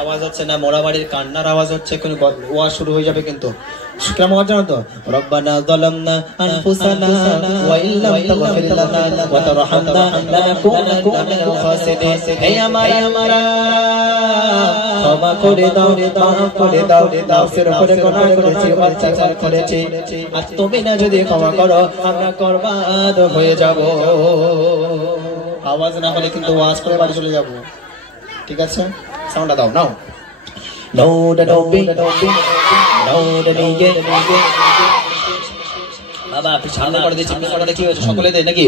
আওয়াজ হচ্ছে না, মোড়া বাড়ির কান্নার আওয়াজ হচ্ছে, এখন ওয়াজ শুরু হয়ে যাবে কিন্তু। কেমন আওয়াজ জানো তো? রব্বানা যালামনা আনফুসানা ওয়া ইল্লাম তাগফির লানা ওয়া তারহামনা লানাকুনান্না মিনাল খাসিরিন। হে আমার আল্লাহ, ক্ষমা করে দাও, মাফ করে দাও, নাফসের উপরে গুনাহ করেছি, অত্যাচার করেছি, আর তুমি না যদি ক্ষমা করো আমরা বরবাদ হয়ে যাব। আওয়াজ না হলে কিন্তু ওয়াজ করে বাড়ি চলে যাব, ঠিক আছে? সাউন্ডটা দাও, নাও। বাবা আপনি সামনে করে দিচ্ছি, কি হয়েছে সকলে দেয় নাকি?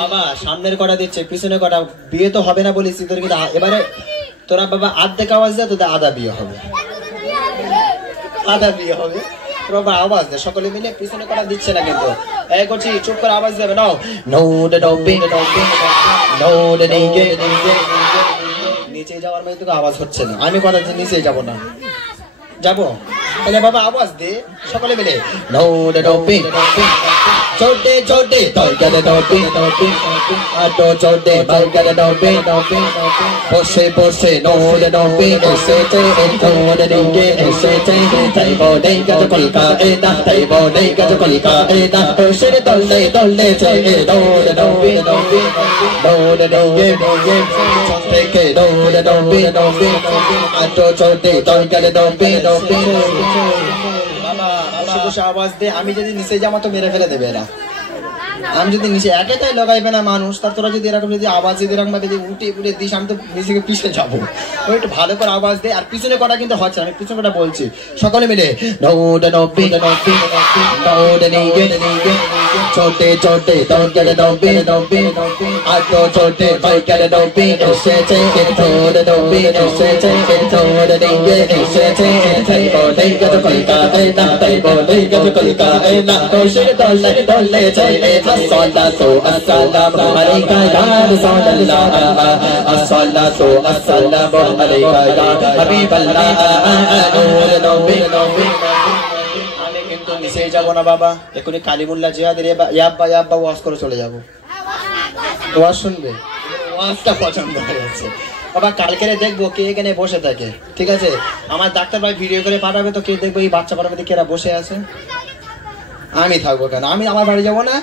বাবা সামনের কটা দিচ্ছে, পিছনে কটা। বিয়ে তো হবে না বলিস তোর, কিন্তু এবারে তোরা বাবা আর্ধেক আওয়াজ দেয়, তোদের আধা বিয়ে হবে, আধা বিয়ে হবে। বাবা আওয়াজ দেয়, সকলে মিলে পিছনে কটা দিচ্ছে না কিন্তু। এই করছি, চুপ করে আওয়াজ দেবে। নাও নিচে যাওয়ার মানে তোকে আওয়াজ হচ্ছে না, আমি কথা নিচে যাবো না, যাবো তাহলে বাবা আওয়াজ দে সকলে মিলে। छोटे छोटे तोड़े डोबे आटो छोटे बरगद डोबे पोसे पोसे नोड डोबे ऐसे चे नोड देंगे ऐसे चे ताई बोले गज कोलका एदा ताई बोले गज कोलका एदा पोसे तोले तोले चे नोड डोबे नोड देंगे छोटे के नोड डोबे आटो छोटे तोड़े डोबे বসে আওয়াজ দে। আমি যদি নিচে যাবো তো মেরে ফেলে দেবে এরা। আমি যদি নিচে একেটাই লাগাইবে না মানুষ, তার তোরা যদি এরকম যদি আওয়াজ যদি এরকম ভাবে উঠে উঠে দিস, আমি তো নিজেকে পিছিয়ে যাবো। ওই একটু ভালো করে আওয়াজ দে। আর পিছনে কটা কিন্তু হচ্ছে, আমি পিছনে কটা বলছি, সকলে মিলে छोटे छोटे तोड़े डोबे आटो छोटे बरगद डोबे ऐसे चे नोड डोबे ऐसे चे नोड देंगे ऐसे चे ताई बोले गज कोलका एदा ताई बोले गज कोलका एदा पोसे तोले तोले चे अस्सलातु अस्सलामु अलैका या रसूलल्लाह अस्सलातु अस्सलामु अलैका या हबीबल्लाह नूर नबी আমি কিন্তু নিচে যাব না বাবা। এখনই কালিমুল্লাহ জিহাদের ইয়াব্বা ইয়াব্বা ওয়াজ করে চলে যাব। ওয়াজ শুনবে, ওয়াজটা পছন্দ হয়েছে বাবা। কালকে দেখবো কে এখানে বসে থাকে, ঠিক আছে? আমার ডাক্তার ভাই ভিডিও করে পাঠাবে, তো কে দেখবো এই বাচ্চা পাঠাবে কেরা বসে আছে। আমি থাকবো কেন? আমি আমার বাড়ি যাবো না?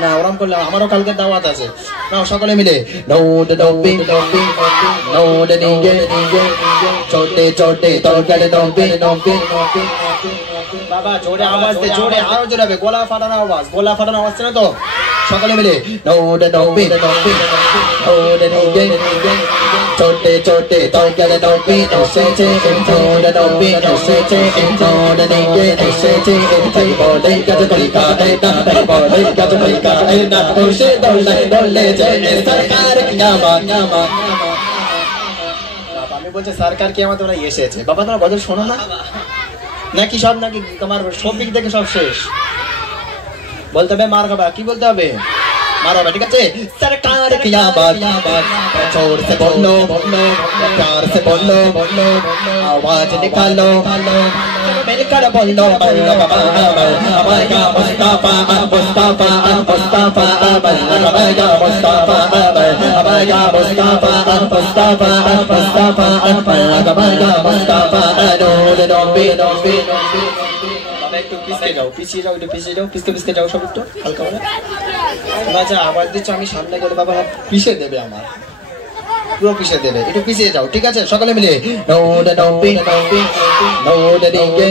না ওরম করলে আমারও কালকে দাওয়াত আছে। না সকলে মিলে छोटे छोटे तोड़े डोबे बाबा जोरे आवाज दे, जोरे आरो जोरे হবে, গলা ফাটানো আওয়াজ, গলা ফাটানো আওয়াজ না তো? সকলে মিলে छोटे छोटे तोड़े डोबे ऐसे चे नोड डोबे ऐसे चे नोड देंगे ऐसे चे ताई बोले गज कोलका एदा ताई बोले गज कोलका एदा पोसे तोले तोले चे सरकार कियामत আমি বলছি সরকার কিয়ামত তোমরা এসেছে বাবা। তোমরা গজল শোনো না নাকি? সব নাকি তোমার শফিক দেখে সব শেষ? বলতে হবে মার খাবা, কি বলতে হবে? मारो ठीक है। सरकार की आवाज जोर से बोलो प्यार से बोलो आवाज निकालो मिलकर बोलो मुस्ताफा मुस्ताफा मुस्ताफा मुस्ताफा मुस्ताफा मुस्ताफा मुस्ताफा नूर नबी नबी একটু পিছিয়ে যাও পিছিয়ে যাও একটু পিছিয়ে যাও পিছিয়ে যাও সব একটু হালকা করে বাজা আওয়াজ দিচ্ছ আমি সামনে গেলে বাবা পিছিয়ে দেবে আমার পুরো পিছিয়ে দেবে একটু পিছিয়ে যাও ঠিক আছে সকলে মিলে নোড ডম্পি ডম্পি নোড ডিঙ্গে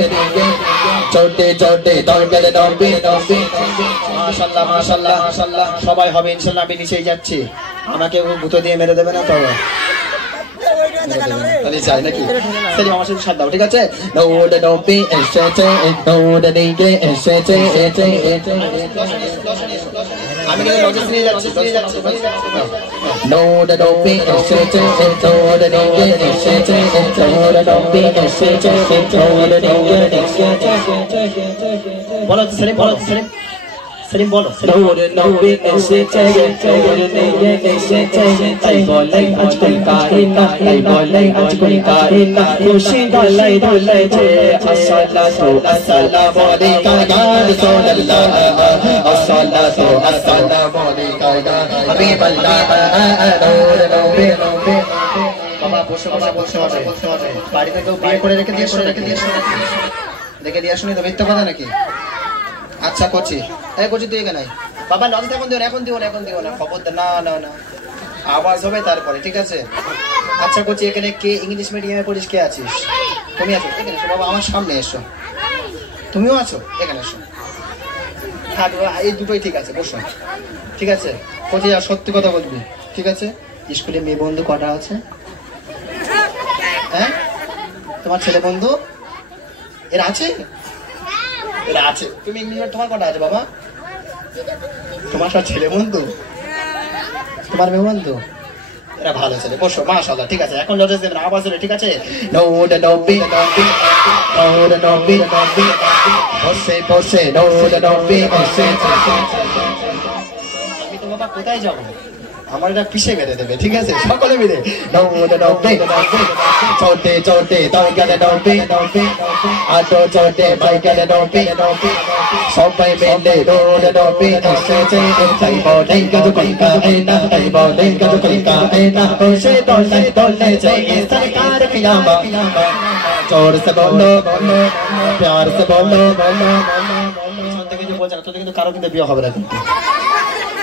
ছোটে ছোটে তরকারি ডম্পি ডম্পি মাশাআল্লাহ মাশাআল্লাহ মাশাআল্লাহ সবাই হবে ইনশাআল্লাহ আমি নিচেই যাচ্ছি আমাকে গুঁতো দিয়ে মেরে দেবে না তো তাহলে চাই নাকি সেটা আমার সাথে সাথ দাও ঠিক আছে নোড ডম্পি এসেছে নোড ডিঙ্গে এসেছে আমি কিন্তু লজিক নিয়ে যাচ্ছি নোড ডম্পি এসেছে নোড ডিঙ্গে এসেছে নোড ডম্পি এসেছে নোড ডিঙ্গে এসেছে বলো তো সেলিম বলো Selim Salim bolo Noor Nabi এসেছে Noor Nabi এসেছে তাই বলে আজকাল কাহিনা তাই বলে আজকাল কাহিনা খুশি গলাই দোলেছে আসসালাতু আসসালামু আলাইকা ইয়া রাসূলুল্লাহ as-salatu as-salamu alayka ya habiballah নূর নবী বাবা বসে হবে বাড়িতে কেউ বিয়ে করে রেখে দিয়ে দেখে দিয়ে আসুনি তো মিথ্যা কথা নাকি আচ্ছা করছি তুই এখানে বাবা লজে এখন দিও না খবর না আওয়াজ হবে তারপরে ঠিক আছে আচ্ছা করছি এখানে কে ইংলিশ মিডিয়ামে পড়িস কে আছিস তুমি আছো এখানে এসো বাবা আমার সামনে এসো তুমিও আছো এখানে এসো হ্যাঁ এই দুটোই ঠিক আছে বসো ঠিক আছে কোচি আর সত্যি কথা বলবি ঠিক আছে স্কুলে মেয়ে বন্ধু কটা আছে হ্যাঁ তোমার ছেলে বন্ধু এরা আছে তুমি ইংলিশ তোমার কটা আছে বাবা তোমার সব ছেলে বন্ধু তোমার মেয়ে বন্ধু এরা ভালো ছেলে বসো মাশাআল্লাহ ঠিক আছে এখন লজেস দেবেন আওয়াজ হলে ঠিক আছে নূর নবী বসে নূর নবী আমি তো বাবা কোথায় যাবো আমার এটা পিছে বেঁধে দেবে ঠিক আছে সকলে মিলে নূর নবী ছোটে ছোটে তরকারে নবী আটো ছোটে বাইকারে নবী সবাই মিলে নূর নবী এসেছে তাই বলে গজু কলকা এনা তাই বলে গজু কলকা এনা বসে দোলে যায় সরকার কিয়ামা जोर से बोलो प्यार से बोलो থেকে যে বলছ তোদের কিন্তু কারো কিন্তু বিয়ে হবে না কিন্তু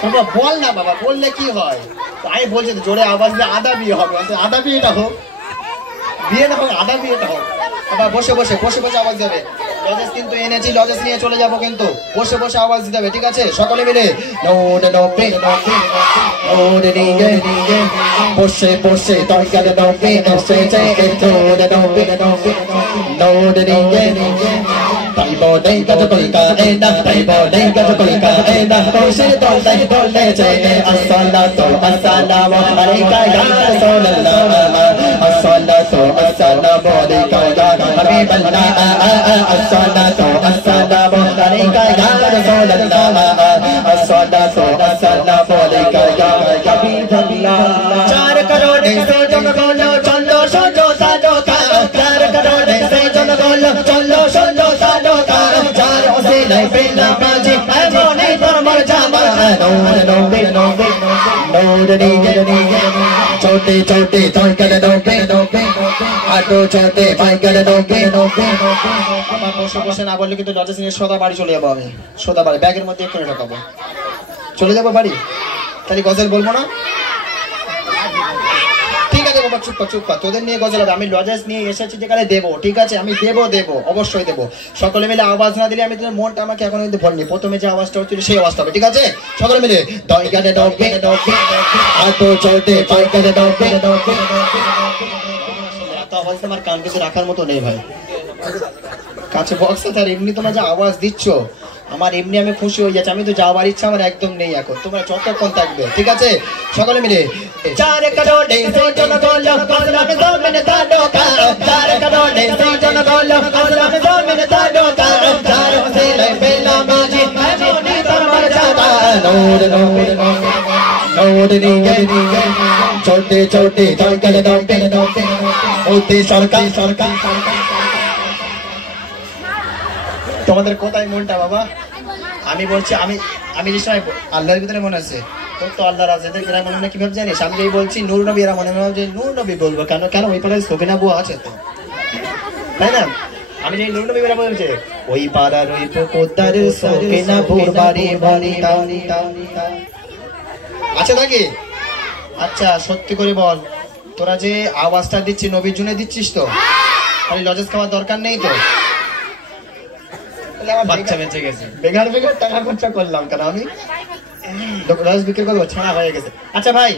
বাবা বল না বাবা বললে কি হয় আমি বলছি জোরে আওয়াজ দিয়ে আদা বিয়ে হবে আদা বিয়েটা হোক বিয়ে না হোক আদা বিয়েটা হোক বাবা বসে আওয়াজ দেবে লজেস কিন্তু এনেছি লজেস নিয়ে চলে যাব কিন্তু বসে আওয়াজ দিতে হবে ঠিক আছে সকলে মিলে নূর নবী নূর নিয়ে বসে তরকারে নবী এসেছে নূর নবী নূর নিয়ে তাই বলে গজু কলকা এনা তাই বলে গজু কলকা এনা বসে দোলে যায় as-salatu as-salamu alayka ya rasulullah as-salatu as-salamu alayka ya habiballah as-salatu as-salamu alayka ya rasulullah as-salatu as-salamu alayka ya habiballah 4 crore से जन बोलो चलो सोजो साजो का 4 करोड़ से जन बोलो चलो सोजो साजो का चारों से नहीं पेला बाजी मैं नहीं पर मर जावा नूर नबी नूर निगे छोटे छोटे तोयकर नबी आटो छोटे बाइकर नबी আমার বসে না বললে কিন্তু লজেস নিয়ে সোদা বাড়ি চলে যাবো আমি সোদা বাড়ি ব্যাগের মধ্যে করে রাখাবো চলে যাবো বাড়ি তাহলে গজল বলবো না ঠিক আছে বাবা চুপ কর তোদের নিয়ে গজল হবে আমি লজেস নিয়ে এসেছি যেখানে দেবো ঠিক আছে আমি দেবো অবশ্যই দেবো সকলে মিলে আওয়াজ না দিলে আমি তোদের মনটা আমাকে এখনো কিন্তু ভরনি প্রথমে যে আওয়াজটা হচ্ছিল সেই আওয়াজটা হবে ঠিক আছে সকলে মিলে তয়কারে নবী আটো ছোটে বাইকারে নবী এত আওয়াজ আমার কান কিছু রাখার মতো নেই ভাই কাছে বক্সে তার এমনি তোমরা যে আওয়াজ দিচ্ছ আমার এমনি আমি খুশি হয়ে যাচ্ছি আমি তো যাওয়ার ইচ্ছা আমার একদম নেই এখন তোমরা যতক্ষণ থাকবে ঠিক আছে সকলে মিলে 4 करोड़ से जन बोलो अल्लाह के सामने ताड़ो का 4 करोड़ से जन बोलो अल्लाह के सामने ताड़ो का चारों से ले बेला बाजी मैं नहीं तर मर जाता नूर निगे छोटे छोटे तोयकर नबी ओते सरकार তোমাদের কোথায় মনটা বাবা আমি বলছি আমি নিশ্চয় আল্লাহর ভিতরে মনে আছে তোর তো আল্লাহর আছে এদের এরা মনে কি ভাবে জানিস আমি যেই বলছি নূর নবী এরা মনে যে নূর নবী বলবো কেন ওই পাড়ায় সকিনা বুয়া আছে তো তাই না আমি যেই নূর নবী এরা বলছে ওই পাড়ার ওই পোকদার সকিনা বুর বাড়ি আচ্ছা নাকি আচ্ছা সত্যি করে বল তোরা যে আওয়াজটা দিচ্ছিস নবীর জন্য দিচ্ছিস তো খালি লজেস খাওয়ার দরকার নেই তো বাচ্চা বেঁচে গেছে বেকার টাকা খরচা করলাম কেন আমি রস বিক্রি করবো ছাড়া হয়ে গেছে আচ্ছা ভাই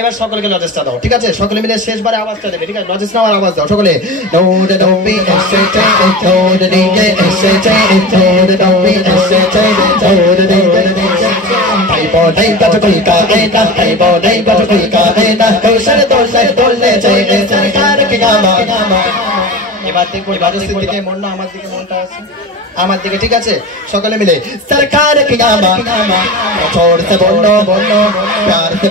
এবার সকলকে লজেসটা দাও ঠিক আছে সকলে মিলে শেষবারে আওয়াজটা দেবে ঠিক আছে লজেস নেওয়ার আওয়াজ দাও সকলে নূর নবী এসেছে নূর নিগে এসেছে নূর নবী এসেছে নূর নিগে তাই বলে গজু কলকা এনা তাই বলে গজু কলকা এনা কৌশল দোলে যায় সরকার কিয়ামা এবার দেখবো লজেসের দিকে মন না আমার দিকে মনটা আছে আমার দিকে ঠিক আছে সকলে মিলে सरकार कियामा छोड़ से बोलो प्यार से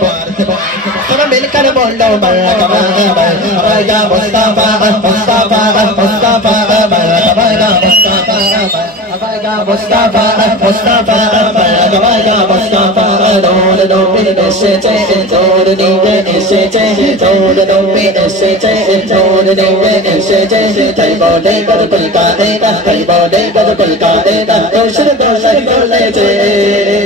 सब मिलकर बोलो मरहबा मरहबा मुस्तफा मुस्तफा मुस्तफा मरहबा Mustafa Mustafa, Mustafa, Mustafa, don't be the city, don't need the city, don't be the city, don't need the city, table day, got the pulka, table day, got the pulka, don't should go like the lady.